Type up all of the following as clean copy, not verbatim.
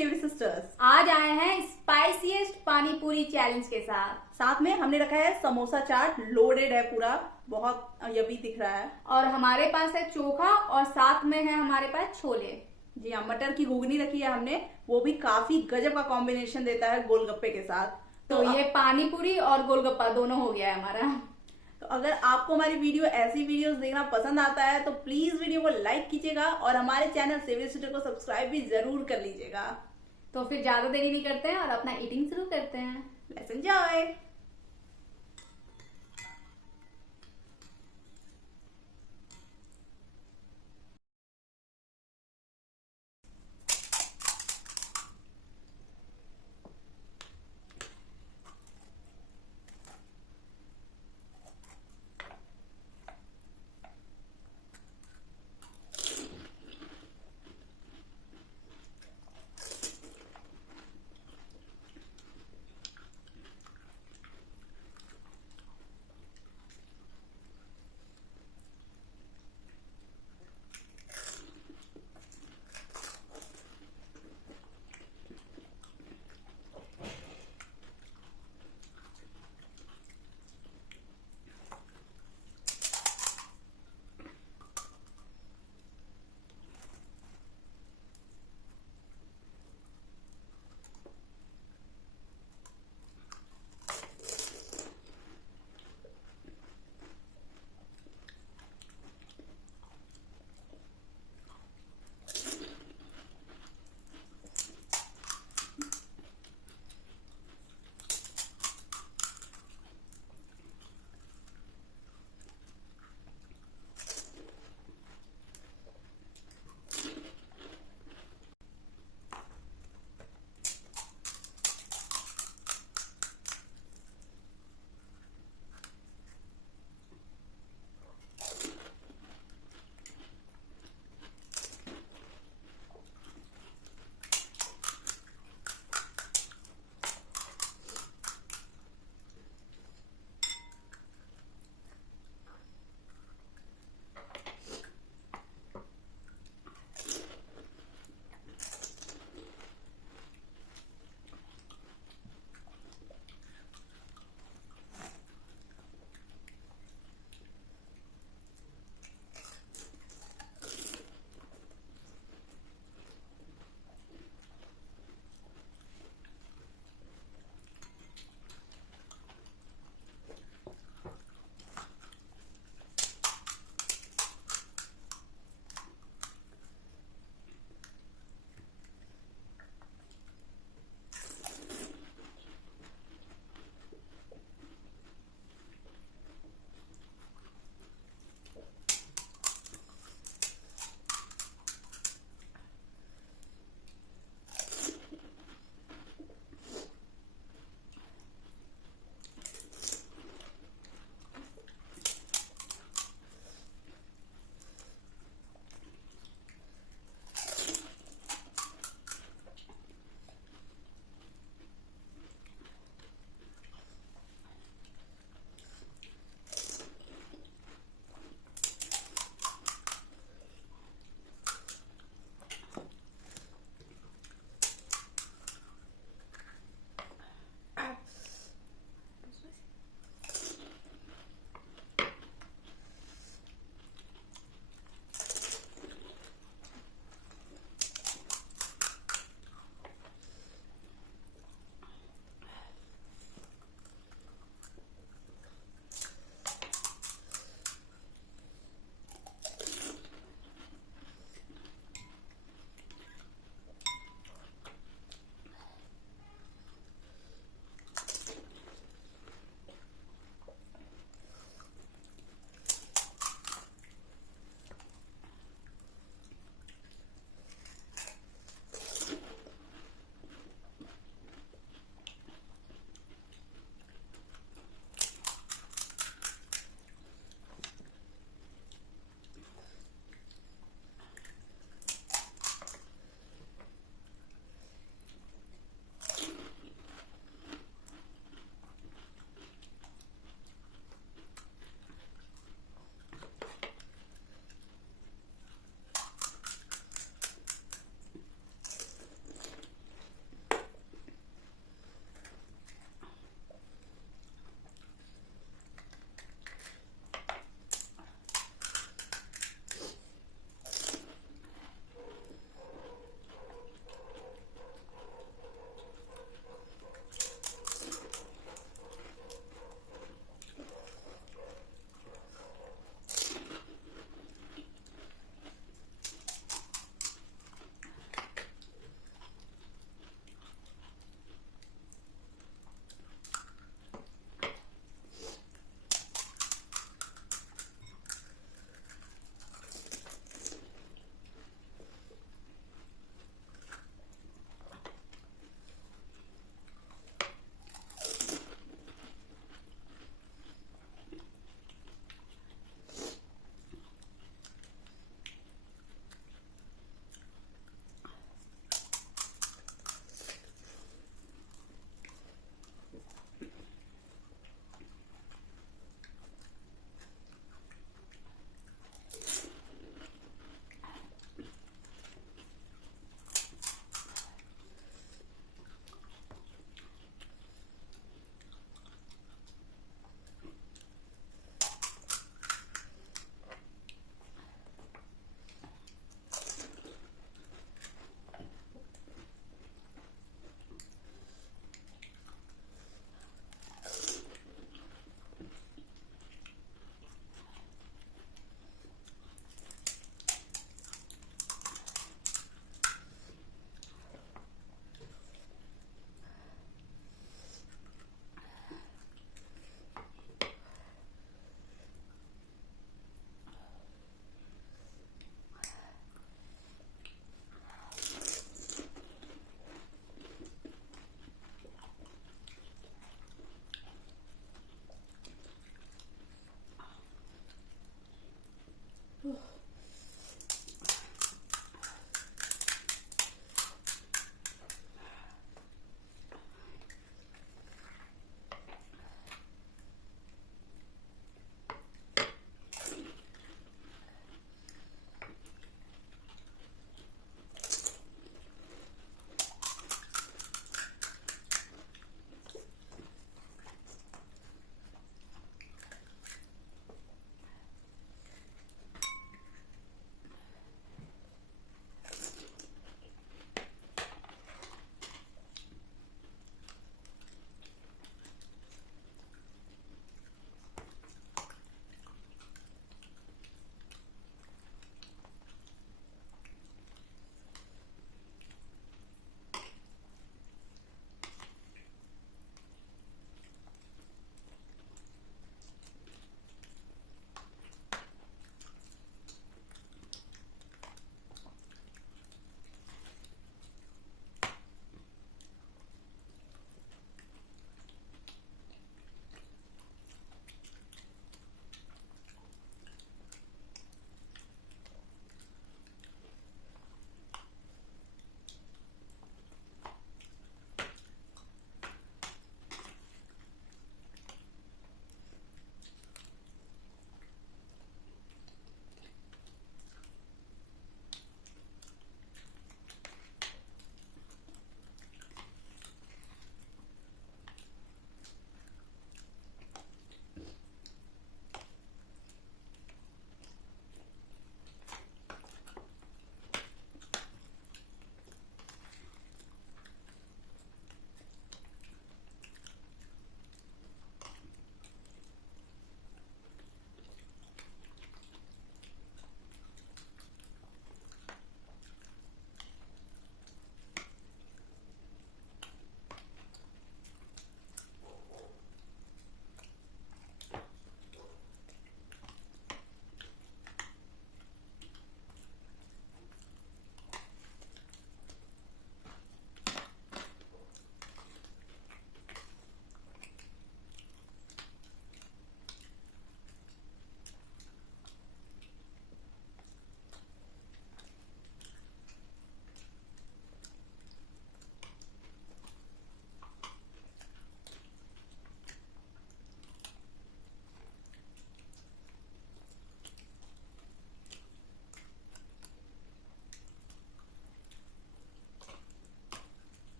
सेवरी सिस्टर्स आज आए हैं स्पाइसीएस्ट पानी पूरी चैलेंज के साथ। साथ में हमने रखा है समोसा चाट, लोडेड है पूरा, बहुत यम्मी दिख रहा है। और हमारे पास है चोखा और साथ में है हमारे पास छोले। जी हाँ, मटर की घुगनी रखी है हमने, वो भी काफी गजब का कॉम्बिनेशन देता है गोलगप्पे के साथ। तो ये पानी पूरी और गोलगप्पा दोनों हो गया है हमारा। तो अगर आपको हमारी वीडियो ऐसी वीडियोस देखना पसंद आता है तो प्लीज वीडियो को लाइक कीजिएगा और हमारे चैनल सेवरी सिस्टर को सब्सक्राइब भी जरूर कर लीजिएगा। तो फिर ज्यादा देरी नहीं करते हैं और अपना ईटिंग शुरू करते हैं। Let's enjoy.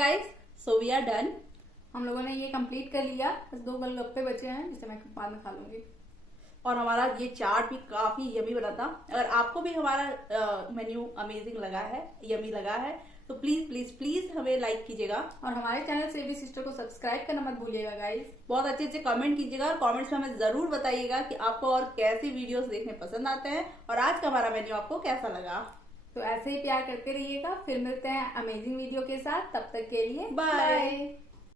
Guys. So we are done. हम लोगों ने ये कंप्लीट कर लिया, बस 2 गोलगप्पे बचे हैं जिसे मैं बाद में खा लूंगी। और हमारा ये चाट भी काफी यमी बना था। अगर आपको भी हमारा मेन्यू अमेजिंग लगा है, यमी लगा है, तो प्लीज प्लीज प्लीज हमें लाइक कीजिएगा और हमारे चैनल सेवी सिस्टर को सब्सक्राइब करना मत भूलिएगा गाइस। बहुत अच्छे अच्छे कमेंट कीजिएगा और कमेंट्स में हमें जरूर बताइएगा कि आपको और कैसे वीडियोस देखने पसंद आते हैं और आज का हमारा मेन्यू आपको कैसा लगा। तो ऐसे ही प्यार करते रहिएगा, फिर मिलते हैं अमेजिंग वीडियो के साथ। तब तक के लिए बाय।